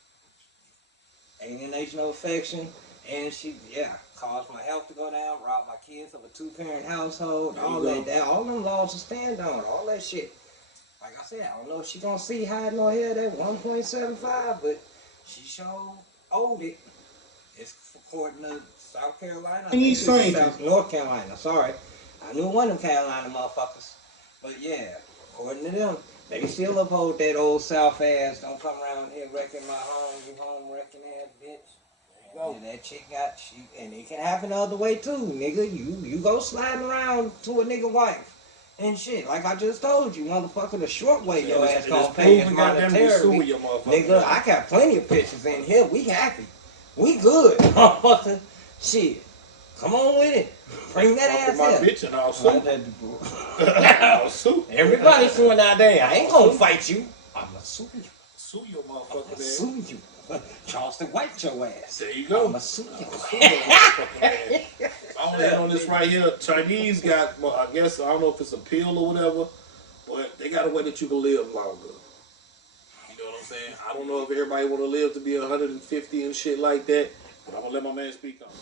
Alienation of affection, and she caused my health to go down, robbed my kids of a 2-parent household, all them laws to stand on, all that shit. Like I said, I don't know if she gonna see hiding on here that 1.75, but she sure owed it. It's according to South Carolina. I think it's North Carolina. Sorry, I knew one of them Carolina motherfuckers, but yeah, according to them, they still uphold that old South ass. Don't come around here wrecking my home. You home wrecking ass bitch. And that chick and it can happen the other way too, nigga. You go sliding around to a nigga wife. And shit, like I just told you, motherfucker, the short way your ass gonna pay is monetarily. Nigga, I got plenty of pictures in here. We happy. We good, motherfucker. Shit. Come on with it. Bring that ass my here. bitch and I'll sue. I'll sue. Everybody's suing out there. I ain't gonna fight you. I'ma sue you. Sue your motherfucker, man. Sue you. Charleston White your ass. There you go. I'ma sue you. I'm gonna hit on this right here. Chinese got, well, I guess, I don't know if it's a pill or whatever, but they got a way that you can live longer. You know what I'm saying? I don't know if everybody want to live to be 150 and shit like that, but I'm gonna let my man speak on it.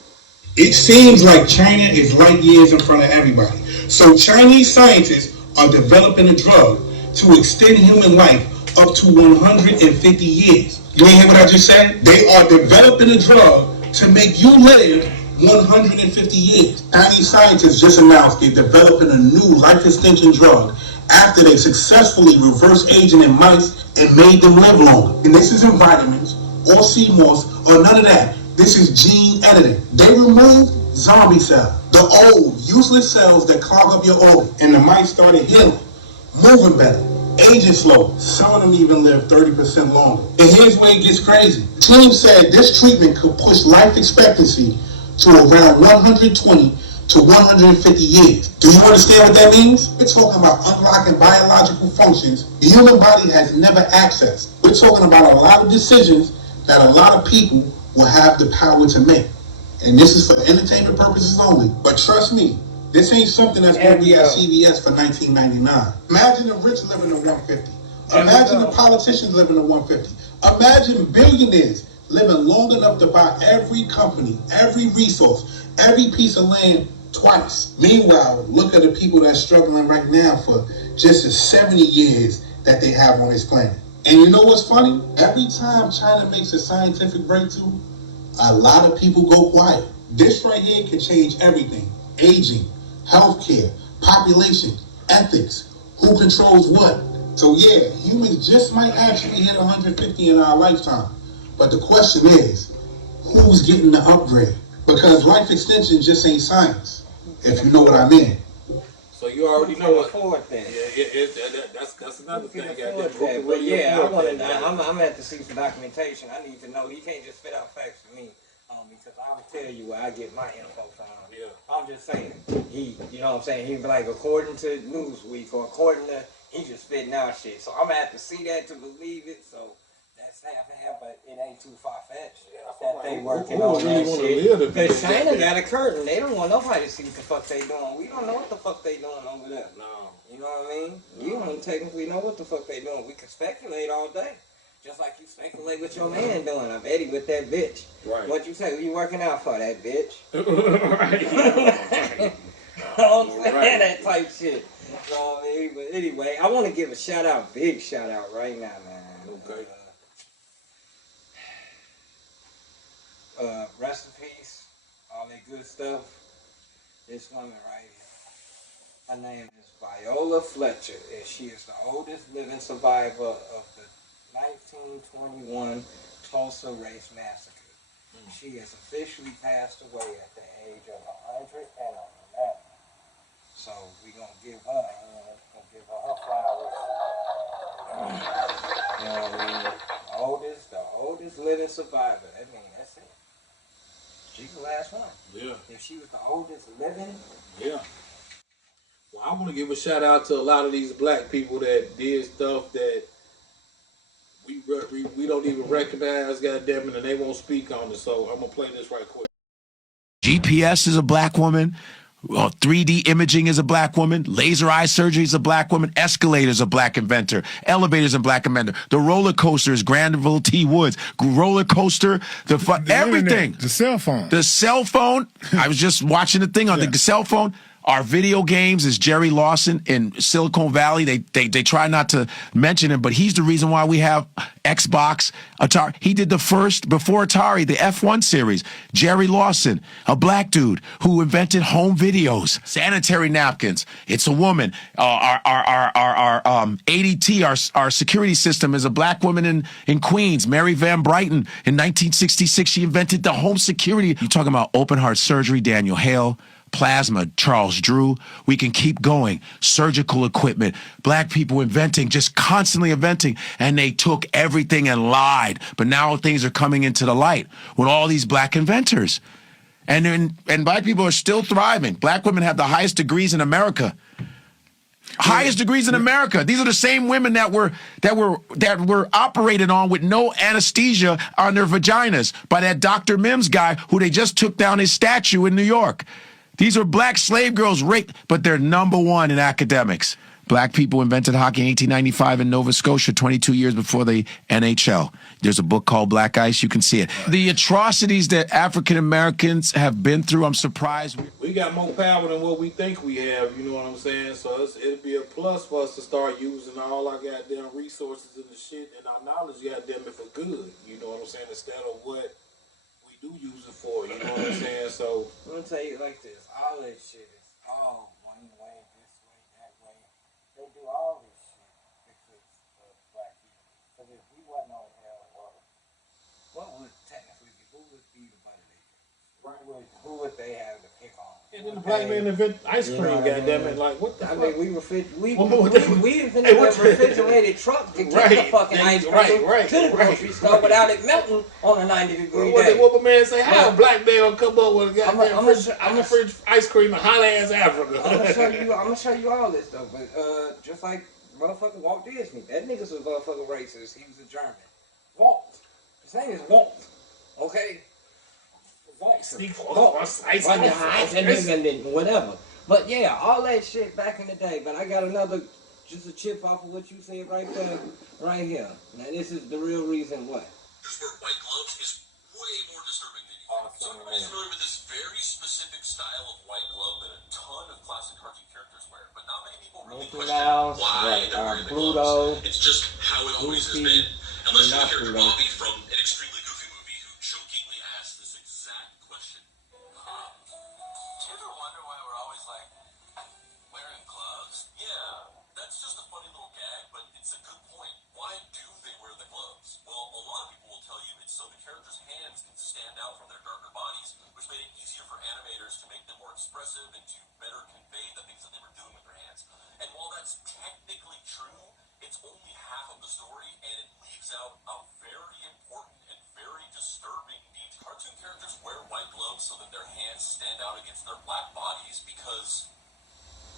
It seems like China is light years in front of everybody. So Chinese scientists are developing a drug to extend human life up to 150 years. You ain't hear what I just said? They are developing a drug to make you live 150 years. Chinese scientists just announced they're developing a new life extension drug after they successfully reverse aging in mice and made them live longer. And this isn't vitamins or sea moss or none of that. This is gene editing. They removed zombie cells, the old, useless cells that clog up your organs, and the mice started healing, moving better, aging slow. Some of them even live 30% longer. And here's where it gets crazy. The team said this treatment could push life expectancy to around 120 to 150 years. Do you understand what that means? We're talking about unlocking biological functions the human body has never accessed. We're talking about a lot of decisions that a lot of people will have the power to make. And this is for entertainment purposes only. But trust me, this ain't something that's going to be at CVS for $19.99. Imagine the rich living to 150. Imagine the politicians living to 150. Imagine billionaires living long enough to buy every company, every resource, every piece of land twice. Meanwhile, look at the people that's struggling right now for just the 70 years that they have on this planet. And you know what's funny? Every time China makes a scientific breakthrough, a lot of people go quiet. This right here can change everything. Aging, healthcare, population, ethics, who controls what. So yeah, humans just might actually hit 150 in our lifetime. But the question is, who's getting the upgrade? Because life extension just ain't science, if you know what I mean. So you already know what. That's another thing. But yeah, I want to. I'm at to see some documentation. I need to know. He can't just spit out facts to me, because I'll tell you where I get my info from. Yeah. I'm just saying. You know what I'm saying? He'd be like, according to Newsweek or according to, he just spitting out shit. So I'm gonna have to see that to believe it. So that's half, but it ain't too far fetched. That they working on that shit. Because China got a curtain. They don't want nobody to see what the fuck they doing. We don't know what the fuck they doing over there. No. You know what I mean? We don't technically know what the fuck they doing. We can speculate all day. Just like you speculate what your man doing. I bet he with that bitch. Right. What you say? What you working out for, that bitch? Right. You know what I'm saying? That type shit. So, anyway, I want to give a shout out, big shout out right now, man. Okay. Rest in peace, all that good stuff. This woman right here, her name is Viola Fletcher, and she is the oldest living survivor of the 1921 Tulsa Race Massacre. She has officially passed away at the age of 111. So we're gonna give her flowers. You know what I mean? The oldest living survivor. I mean, that's it. She's the last one. Yeah. If she was the oldest living. Yeah. Well, I want to give a shout out to a lot of these black people that did stuff that we don't even recognize, goddamn it, and they won't speak on it. So I'm gonna play this right quick. GPS is a black woman. 3D imaging is a black woman. Laser eye surgery is a black woman. Escalators a black inventor. Elevators a black inventor. The roller coaster is Granville T. Woods. Roller coaster, everything. Internet, the cell phone. The cell phone. I was just watching the thing on the cell phone. Our video games is Jerry Lawson in Silicon Valley. They try not to mention him, but he's the reason why we have Xbox, Atari. He did the first, before Atari, the F1 series. Jerry Lawson, a black dude who invented home videos, sanitary napkins. It's a woman. Our ADT, our security system, is a black woman in Queens, Mary Van Brighton. In 1966, she invented the home security. You're talking about open heart surgery, Daniel Hale. Plasma, Charles Drew. We can keep going. Surgical equipment. Black people inventing, just constantly inventing. And they took everything and lied. But now things are coming into the light with all these black inventors. And black people are still thriving. Black women have the highest degrees in America. Highest degrees in America. These are the same women that were operated on with no anesthesia on their vaginas by that Dr. Mims guy who they just took down his statue in New York. These are black slave girls raped, but they're number one in academics. Black people invented hockey in 1895 in Nova Scotia, 22 years before the NHL. There's a book called Black Ice. You can see it. The atrocities that African Americans have been through, I'm surprised. We got more power than what we think we have, you know what I'm saying? So it'll be a plus for us to start using all our goddamn resources and the shit and our knowledge, goddamn it, for good. You know what I'm saying? Instead of what we do use it for, you know what I'm saying? So I'm gonna tell you like this: all that shit is all one way, this way, that way. They do all this shit because of black people. Because if we wasn't on hell, what would technically be? Who would be the butt of their jokes? Who would they have to pick on? and then the black man invent ice cream, goddamn it! Like what the fuck? I mean, we invented a refrigerated truck to get the fucking ice cream to the grocery store without it melting on a 90-degree day. What my man say? How a black man gonna come up with a goddamn fridge ice cream in holla ass Africa? I'm gonna show you all this though, but just like motherfucking Walt Disney, that nigga's was motherfucking racist. He was a German. Walt. His name is Walt. Okay. Whatever. But yeah, all that shit back in the day. But I got just a chip off of what you said right there, right here. Now this is the real reason what. Just wear white gloves is way more disturbing than you think. So everybody's familiar with this very specific style of white glove that a ton of classic cartoon characters wear, but not many people really question why they're wearing the gloves. It's just how it always has been. Unless you're the character Bobby from an extremely goofy movie who jokingly asked this exact question. Do you ever wonder why we're always like wearing gloves? Yeah, that's just a funny little gag, but it's a good point. Why do they wear the gloves? Well, a lot of people will tell you it's so the characters' hands can stand out from their darker bodies, which made it easier for animators to make them more expressive and to better convey the things that they were doing with their hands. And while that's technically true, it's only half of the story, and it leaves out a very important and very disturbing detail. Cartoon characters wear white gloves so that their hands stand out against their black bodies because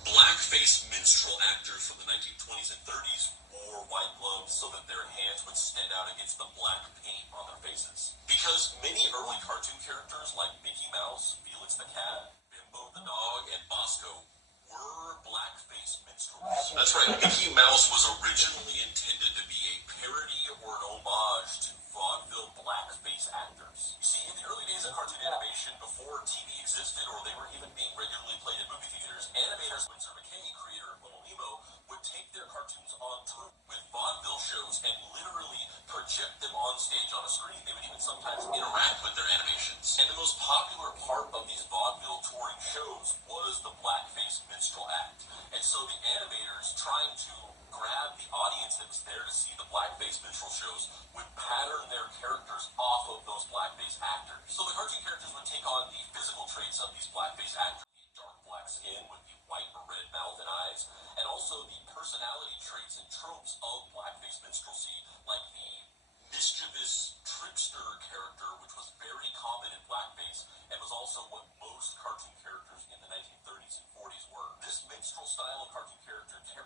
blackface minstrel actors from the 1920s and 30s wore white gloves so that their hands would stand out against the black paint on their faces. Because many early cartoon characters like Mickey Mouse, Felix the Cat, Bimbo the Dog, and Bosco were blackface minstrels. That's right, Mickey Mouse was originally intended to be a parody or an homage to vaudeville blackface actors. You see, in the early days of cartoon animation, before TV existed or they were even being regularly played in movie theaters, animators, Winsor McKay, creator of Little Nemo, would take their cartoons on tour with vaudeville shows and literally project them on stage on a screen. They would even sometimes interact with their animations. And the most popular part of these vaudeville touring shows was the blackface minstrel act. And so the animators, trying to grab the audience that was there to see the blackface minstrel shows, would pattern their characters off of those blackface actors. So the cartoon characters would take on the physical traits of these blackface actors, the dark black skin with the white or red mouth and eyes, and also the personality traits and tropes of blackface minstrelsy, like the mischievous trickster character, which was very common in blackface and was also what most cartoon characters in the 1930s and 40s were. This minstrel style of cartoon character, just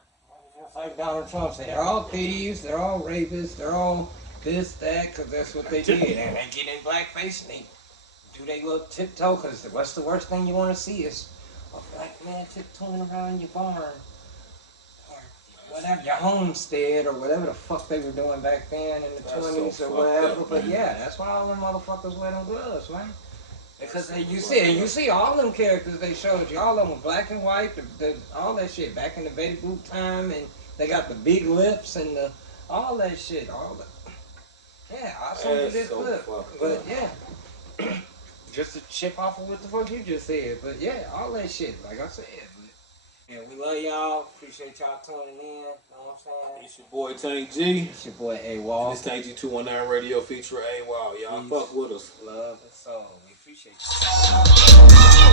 like Donald Trump said, they're all thieves, they're all rapists, they're all this, that, because that's what they did. And they get in blackface and they do they little tiptoe, because what's the worst thing you want to see is a black man tiptoeing around your barn, or whatever, your homestead, or whatever the fuck they were doing back then in the 20s or whatever. But yeah, that's why all them motherfuckers wear them gloves, man. Because you see all them characters they showed you, all of them were black and white, all that shit back in the baby boot time, and they got the big lips and all that shit, yeah, I'll show you this clip. But yeah, just to chip off of what the fuck you just said. But yeah, all that shit, like I said. But, yeah, we love y'all. Appreciate y'all tuning in. Know what I'm saying? It's your boy Tank G. It's your boy A-Wall. It's Tank G 219 Radio featuring A-Wall. Y'all fuck with us. Love and soul. We appreciate you.